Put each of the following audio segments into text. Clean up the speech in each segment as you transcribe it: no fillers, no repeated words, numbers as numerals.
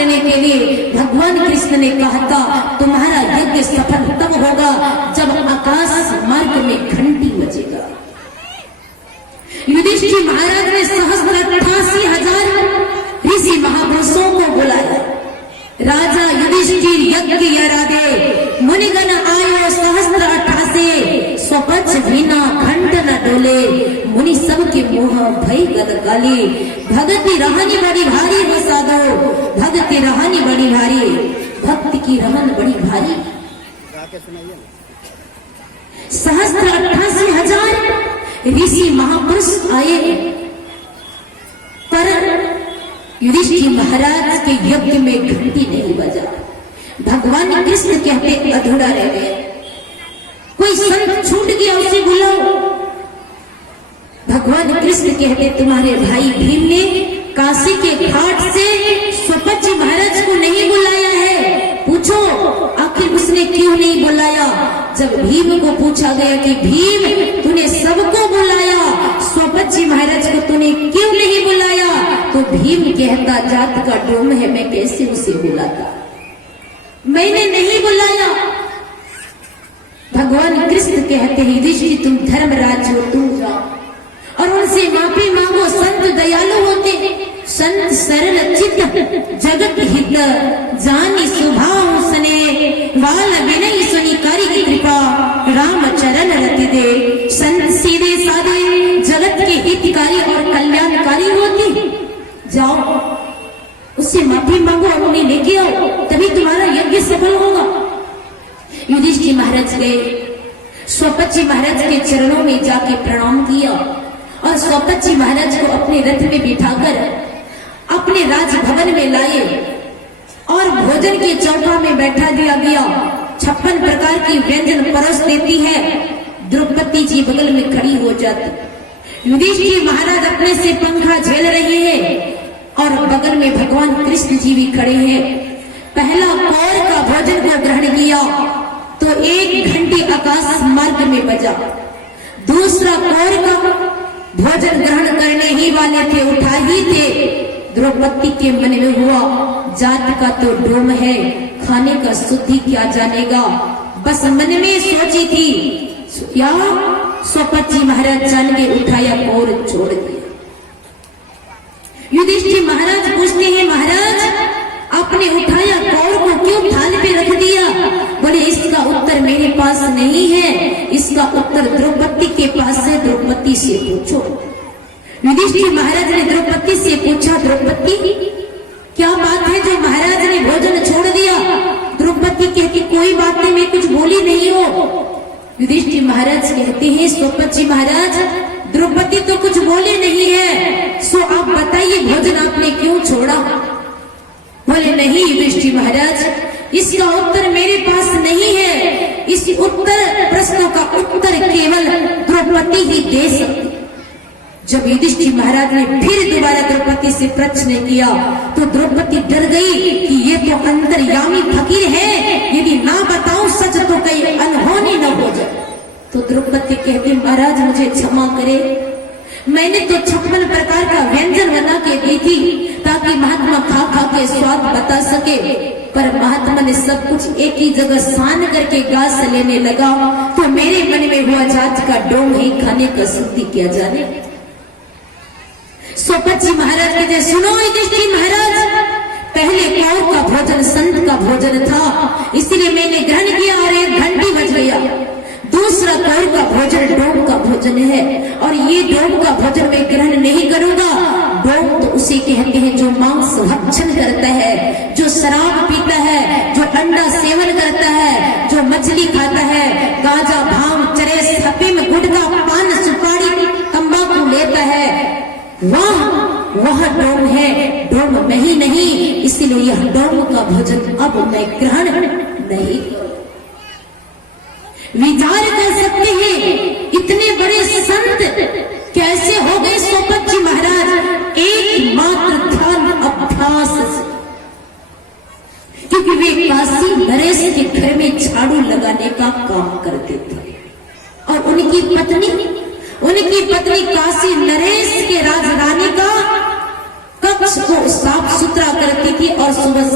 करने के लिए भगवान कृष्ण ने कहा था तुम्हारा यज्ञ सफल तब होगा जब आकाश मार्ग में घंटी बजेगा। युधिष्ठिर महाराज ने 188,000 ऋषि महापुरुषों को बुलाया। राजा युधिष्ठिर यज्ञ यरादे मुनिगण आयो 188 स्वपच बिना घंट न डोले मुनि सबके मोह भय गद गाली भगति रहनी बड़ी भारी हो साधो भगति रहनी बड़ी भारी भक्ति की रहन बड़ी भारी। 188,000 ऋषि महापुरुष आए पर युधिष्ठिर महाराज के यज्ञ में घंटी नहीं बजा। भगवान कृष्ण कहते अधूरा रह गया। कोई संत छूट गया उसे बुलाओ। भगवान कृष्ण कहते तुम्हारे भाई भीम ने काशी के घाट से स्वपच महाराज को नहीं बुलाया है, पूछो आखिर उसने क्यों नहीं बुलाया। जब भीम को पूछा गया कि भीम तूने सबको बुलाया, स्वपच महाराज को तूने क्यों नहीं बुलाया, तो भीम कहता जात का डोम है, मैं कैसे उसे बुलाता, मैंने नहीं बुलाया। भगवान कृष्ण कहते हैं युधिष्ठिर तुम धर्मराज हो, तुम जाओ और उनसे माफी मांगो। संत दयालु होते, संत सरल चित्त जगत हित जानी स्वभाव सने वाल विनय सुनी करी कृपा राम चरण रति दे। संत सीधे साधे जगत के हितकारी और कल्याणकारी होते। जाओ उससे माफी मांगो और उन्हें लेके आओ, तभी तुम्हारा यज्ञ सफल होगा। युधिष्ठिर महाराज गए, स्वपच महाराज के चरणों में जाके प्रणाम किया और स्वपच महाराज को अपने रथ में बिठाकर अपने राजभवन में लाए और भोजन के चौका में बैठा दिया गया। 56 प्रकार की व्यंजन परोस देती है। द्रौपदी जी बगल में खड़ी हो जाती। युधिष्ठिर महाराज अपने से पंखा झेल रहे हैं और बगल में भगवान कृष्ण जी भी खड़े हैं। पहला कौर का भोजन को ग्रहण किया तो 1 घंटी आकाश मार्ग में बजा। दूसरा कौर का भोजन ग्रहण करने ही वाले थे, उठा ही थे। द्रौपदी के मन में हुआ जात का तो डोम है, खाने का शुद्धि क्या जानेगा। बस मन में सोची थी या स्वपच महाराज जान के उठाया कौर छोड़ दिया। युधिष्ठिर महाराज पूछते हैं महाराज आपने उठाया कौर को क्यों थाल पे रख दिया। बोले इसका उत्तर मेरे पास नहीं है, इसका उत्तर द्रौपदी के पास है, द्रौपदी से पूछो। युधिष्ठिर महाराज ने द्रौपदी से पूछा द्रौपदी क्या बात है जो महाराज ने भोजन छोड़ दिया। द्रौपदी कहती कोई बात नहीं, मैं कुछ बोली नहीं हो। युधिष्ठिर महाराज कहते हैं स्वपच महाराज द्रौपदी तो कुछ बोली नहीं है, सो आप बताइए भोजन आपने क्यों छोड़ा। बोले नहीं युधिष्ठिर महाराज इसका उत्तर मेरे पास नहीं है, इस उत्तर प्रश्नों का उत्तर केवल द्रौपदी ही दे सकती। जब युधिष्ठिर महाराज ने फिर दोबारा द्रौपदी से प्रश्न किया तो द्रौपदी डर गई कि ये तो अंतर्यामी फकीर है, यदि ना बताऊं सच तो कहीं अनहोनी न हो जाए। तो द्रौपदी कहती महाराज मुझे क्षमा करे, मैंने तो 56 प्रकार का व्यंजन बना के दी थी ताकि महात्मा खा खा के स्वाद बता सके, पर महात्मा ने सब कुछ एक ही जगह सान करके गास लेने लगा तो मेरे मन में हुआ जात का डोम ही खाने का शुद्धि क्या जाने। स्वपच महाराज कहते सुनो युधिष्ठिर महाराज पहले कौर का भोजन संत का भोजन था इसलिए मैंने ग्रहण किया और 1 घंटी बज गया। दूसरा कौर का भोजन डोम का भोजन है और ये डोम का भोजन मैं ग्रहण नहीं करूंगा। डोम तो उसे कहते हैं जो मांस भक्षण करता है, जो शराब पीता है, जो अंडा सेवन करता है, जो मछली खाता है, गांजा भांग चरस अफीम गुटखा पान सुपारी तंबाकू लेता है, वह डोम है, डोम मैं ही नहीं। इसलिए यह डोम का भोजन अब मैं ग्रहण नहीं करूं। विचार कर सकते हैं इतने बड़े संत कैसे हो गए स्वपच महाराज एकमात्र ध्यान अभ्यास से, क्योंकि वे काशी नरेश के घर में झाड़ू लगाने का काम करते थे और उनकी पत्नी काशी नरेश के राजधानी का कक्ष को साफ सुथरा करती थी और सुबह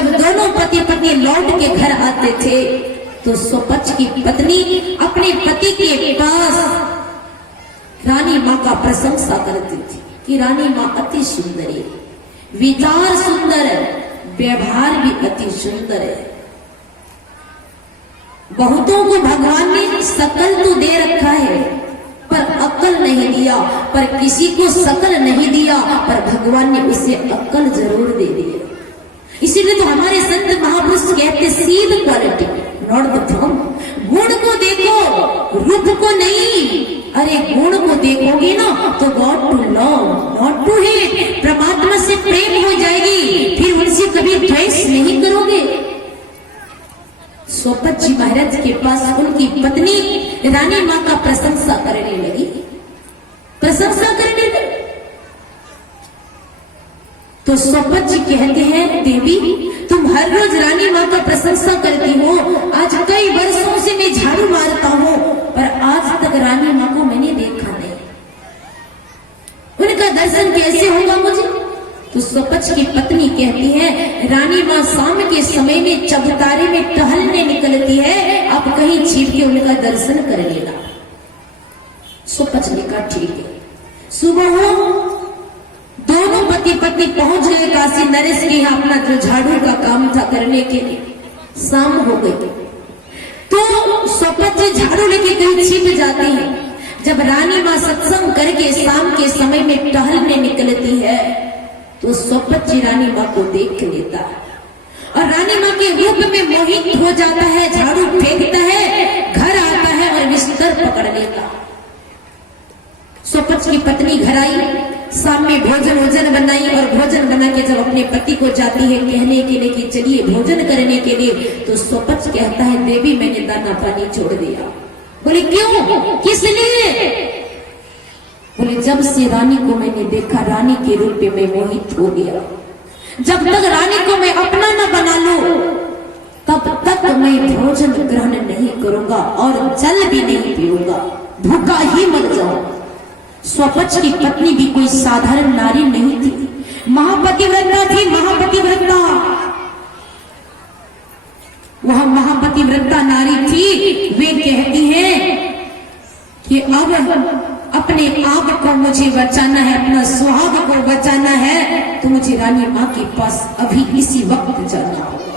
जब दोनों पति पत्नी लौट के घर आते थे तो स्वपच की पत्नी अपने पति के पास रानी माँ का प्रशंसा करती थी कि रानी माँ अति सुंदर है, विचार सुंदर है, व्यवहार भी अति सुंदर है। बहुतों को भगवान ने सकल तो दे रखा है पर अक्ल नहीं दिया, पर किसी को सकल नहीं दिया पर भगवान ने उसे अक्ल जरूर दे दी। इसीलिए तो हमारे संत महापुरुष कहते see the quality not the form. गुण को देखो, रूप को नहीं। अरे गुण को देखोगे ना तो God to love not to hate, परमात्मा से प्रेम हो जाएगी, फिर उनसे कभी द्वेष नहीं करोगे। स्वपत जी महाराज के पास उनकी पत्नी रानी माँ का प्रशंसा करने लगी, प्रशंसा करने लगी। तो स्वपत जी कहते हैं देवी तुम हर रोज रानी माँ का प्रशंसा करती हो, आज कई वर्षों से मैं झाड़ू मारता हूँ पर आज तक रानी माँ को मैंने देखा नहीं, उनका दर्शन कैसे होगा मुझे? तो स्वपच की पत्नी कहती है रानी माँ शाम के समय में चबूतरे में टहलने निकलती है, आप कहीं छिप के उनका दर्शन कर लेना। स्वपच ने कहा ठीक है। सुबह हो दोनों पति पत्नी पहुंच गए काशी नरेश के यहाँ अपना जो झाड़ू का काम था करने के लिए। शाम हो गई तो स्वपच झाड़ू लेके कहीं छिप जाते हैं। जब रानी माँ सत्संग करके शाम के समय में टहलने निकलती है तो स्वपच रानी माँ को देख लेता है और रानी माँ के रूप में मोहित हो जाता है, झाड़ू फेंकता है, घर आता है और बिस्तर पकड़ लेता। स्वपच की पत्नी घर आई, शाम में भोजन बनाई और भोजन बना के जब अपने पति को जाती है कहने के लिए कि चलिए भोजन करने के लिए, तो स्वपच कहता है देवी मैंने दाना पानी छोड़ दिया। बोले क्यों, किस लिए? बोले जब से रानी को मैंने देखा रानी के रूप में मैं मोहित हो गया, जब तक रानी को मैं अपना न बना लूं तब तक मैं भोजन ग्रहण नहीं करूंगा और जल भी नहीं पीऊंगा, भूखा ही मर जाऊंगा। स्वपच की पत्नी भी कोई साधारण नारी नहीं थी, महापतिव्रता थी, महापतिव्रता। वह महापतिव्रता नारी थी। वे कहती हैं कि अब अपने आप को मुझे बचाना है, अपना सुहाग को बचाना है तो मुझे रानी माँ के पास अभी इसी वक्त जाना होगा।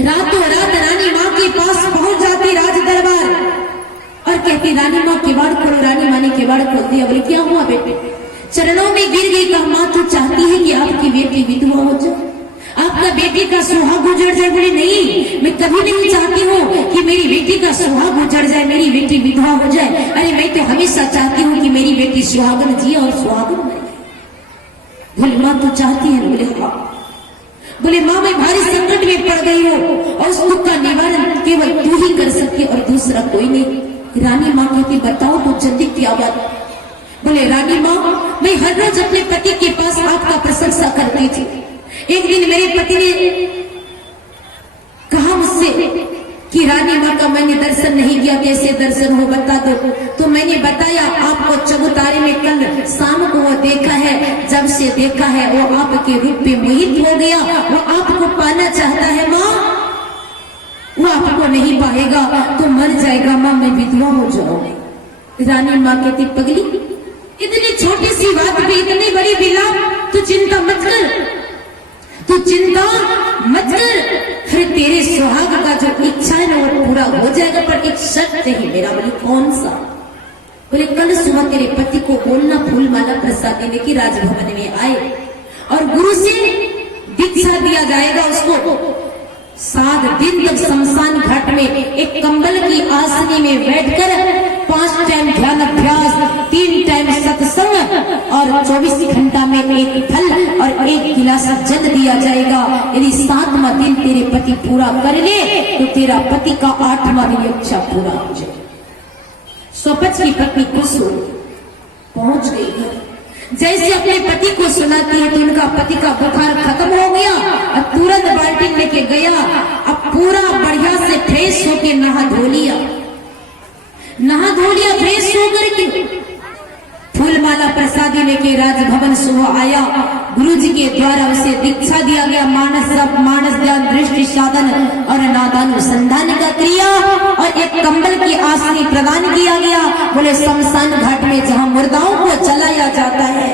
रातों रात रानी माँ के पास पहुंच जाती राज दरबार और कहती रानी माँ किवाड़ खोलो। रानी माँ ने किवाड़ खोल दिया। बोले क्या हुआ बेटे? चरणों में गिर गई। कहा माँ तो चाहती है कि आपकी बेटी विधवा हो जाए, आपका बेटी का सुहाग उजड़ जाए। बोले नहीं, मैं कभी नहीं चाहती हूँ कि मेरी बेटी का सुहाग उजड़ जाए, मेरी बेटी विधवा हो जाए। अरे मैं तो हमेशा चाहती हूँ कि मेरी बेटी सुहागन जिए और सुहागन मरे। बोले माँ तो चाहती है? बोले हाँ। बोले माँ मैं भारी संकट में पड़ गई हूँ और उस दुख का निवारण केवल तू ही कर सकती और दूसरा कोई नहीं। रानी माँ कहती बताओ तो जल्दी क्या बात? बोले रानी माँ मैं हर रोज अपने पति के पास आपका प्रशंसा करती थी। एक दिन मेरे पति ने कहा मुझसे कि रानी माँ का मैंने दर्शन नहीं किया, कैसे दर्शन हो बता दो। तो मैंने बताया आपको चबूतरे में कल शाम को वो देखा है, जब से देखा है वो आपके रूप में मोहित हो गया, वो आपको पाना चाहता है माँ, वो आपको नहीं पाएगा तो मर जाएगा माँ, मैं विधवा हो जाऊंगी। रानी माँ कहती पगली इतनी छोटी सी बात पे इतनी बड़ी विलाप, तू चिंता मत कर, तू चिंता मत कर, फिर तेरे सुहाग का जो इच्छा है ना वो पूरा हो जाएगा, पर एक शर्त है मेरा। बोले कौन सा? बोले कल सुबह तेरे पति को बोलना फूल माला प्रसाद देने की राजभवन में आए और गुरु से दीक्षा दिया जाएगा उसको। 7 दिन तक शमशान घाट में एक कंबल की आसनी में बैठकर 5 टाइम ध्यान अभ्यास, 3 टाइम सत्संग और 24 घंटा में एक फल और 1 गिलास जल दिया जाएगा। यदि 7वां दिन तेरे पति पूरा कर ले तो तेरा पति का 8वां दिन इच्छा पूरा हो जाए। स्वपच की पत्नी खुश हो पहुंच गई घर। जैसे अपने पति को सुनाती है तो उनका पति का बुखार खत्म हो गया और तुरंत बाल्टी लेके गया। अब पूरा बढ़िया से फ्रेश होके नहा धो लिया, फ्रेश होकर के फूलमाला प्रसादी लेके राजभवन सुबह आया। गुरुजी के द्वारा उसे दीक्षा दिया गया। मानस ज्ञान दृष्टि साधन और नादानुसंधान का क्रिया और एक कंबल की आसनी प्रदान किया गया। बोले शमशान घाट में जहाँ मुर्दाओं को जलाया जाता है,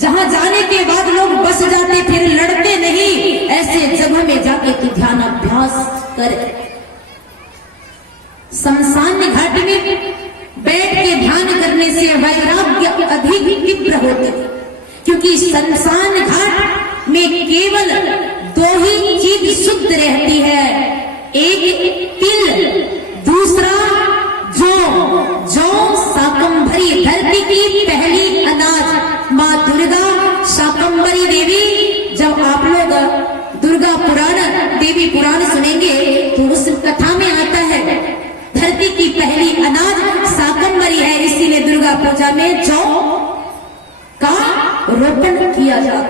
जहाँ जाने के बाद लोग बस जाते फिर लड़ते नहीं, ऐसे जगह में जाके तू ध्यान अभ्यास कर। शमशान घाट में बैठ के ध्यान करने से वैराग्य अधिक तीव्र होते, क्योंकि शमशान घाट में केवल दो ही चीज शुद्ध रहती है, एक तिल, दूसरा जौ शाकंभरी, धरती की पहली अनाज माँ दुर्गा शाकंभरी देवी। जब आप लोग दुर्गा पुराण, देवी पुराण सुनेंगे तो उस कथा में आता है धरती की पहली अनाज शाकंभरी है, इसीलिए दुर्गा पूजा में जौ का रोपण किया जाता है।